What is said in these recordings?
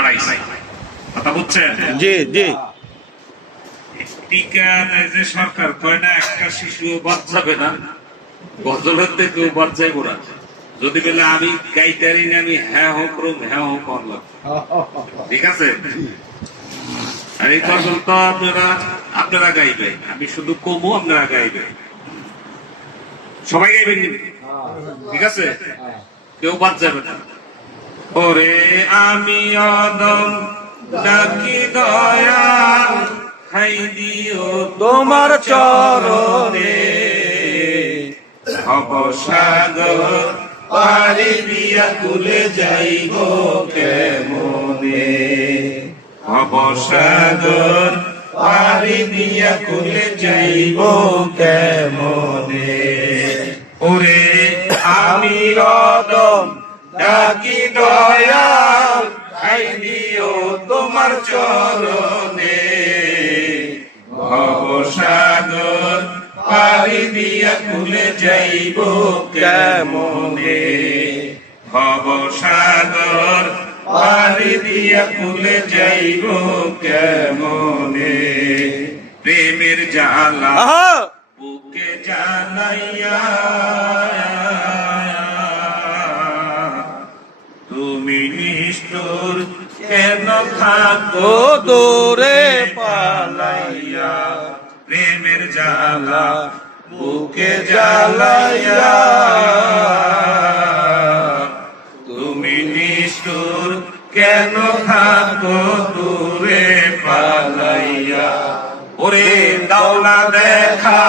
দাঁড়াইছে। কথা বুঝছেন? জি জি। টিকা দেয় যে সরকার, কয় না একটা শিশুও বাদ যাবে না, গজলের থেকেও বাদ যাইব না। যদি বলে আমি গাইতারি না, আমি হ্যাঁ হোক রুম হ্যাঁ হোক করলাম, ঠিক আছে? আর এই গজল তো আপনারা গাইবে, আমি শুধু কমু, আপনারা গাইবে, সবাই গাইবেন কিন্তু, ঠিক আছে? কেউ বাদ যাবে না। ওরে আমি অদম ডাকি দয়াল, খাই দিও তোমার চরণে, ভবসাগর পাড়ি দিয়া কুলে যাইব কেমনে, ভবসাগর পাড়ি দিয়া কুলে যাইব কেমনে। ওরে আমি অদম ডাকি দয়াল, খাই দিও তোমার চরণে, ভবসাগর পাড়ি দিয়া কুলে যাইব কেমনে, ভবসাগর পাড়ি দিয়া কুলে যাইব কেমনে। প্রেমের জ্বালা বুকে জ্বালাইয়া তুমি নিষ্ঠুর কেন থাকো দূরে পালাইয়া, প্রেমের জ্বালা বুকে জ্বালাইয়া তুমি নিষ্ঠুর কেন থাকো দূরে পালাইয়া। ওরে দাওলা দেখা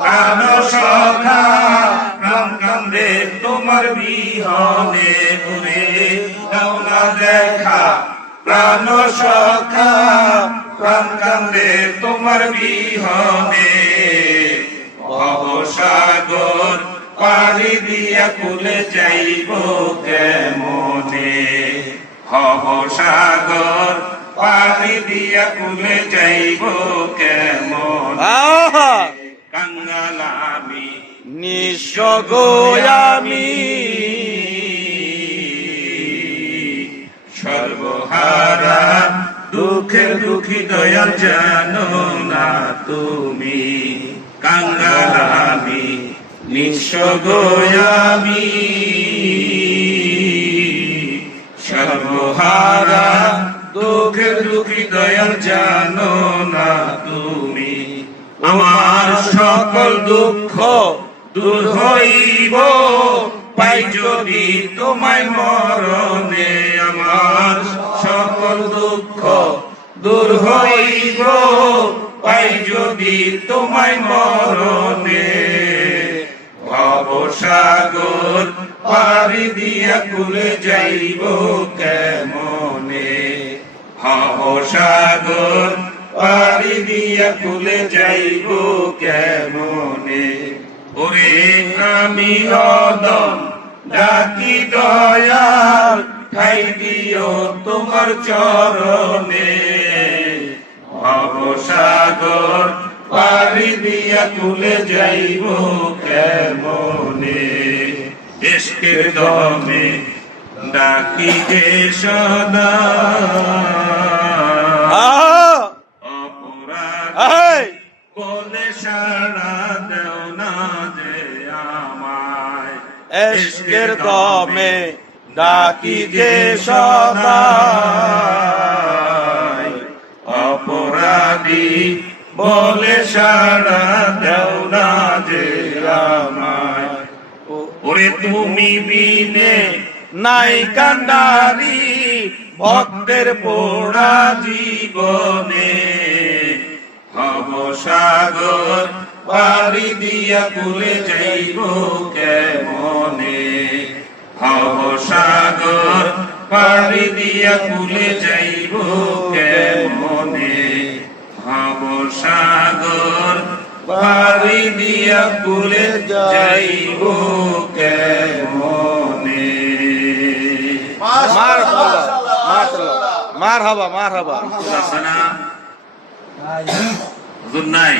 প্রাণ সখা, প্রাণ কান্দে তোমার বিহনে, ওরে দাওলা দেখা প্রাণ সখা, প্রাণ কান্দে তোমার বিহনে, ভবসাগর পাড়ি দিয়া কুলে যাইব কেমনে, ভবসাগর পাড়ি দিয়া কুলে যাইব কেমনে। কাঙ্গাল আমি নিঃস্ব গো আমি, সর্বহারা দুঃখে দুঃখী দয়াল জানো না তুমি, কাঙ্গাল আমি নিঃস্ব গো আমি, সর্বহারা দুঃখে দুঃখী দয়াল জানো না তুমি। আমার সকল দুঃখ দূর হইব পাই যদি তোমায় মরণে, আমার সকল দুঃখ দূর হইব পাই যদি তোমায় মরণে, ভবসাগর পাড়ি দিয়া কুলে যাইব কেমনে, ভবসাগর পাড়ি দিয়া কুলে যাইব কেমনে। ওরে আমি অদম ডাকি দয়াল, খাই দিও তোমার চরণে, ভবসাগর পাড়ি দিয়া কুলে যাইব কেমনে। ইশকের দমে ডাকি গে সদা, অপরাধ বলে সাড়া দেও না যে আমায়, ইশকের দমে ডাকি যে সদা, অপরাধী বলে সাড়া দেও না যে আমায়। ওরে তুমি বিনে নাই কান্ডারি ভক্তের পোড়া জীবনে, ভবসাগর পাড়ি দিয়া কুলে যাইব কেমনে, ভবসাগর পাড়ি দিয়া কুলে যাইব কেমনে, ভবসাগর পাড়ি দিয়া কুলে যাইব কেমনে। মারহাবা মারহাবা। হুজুর নাই।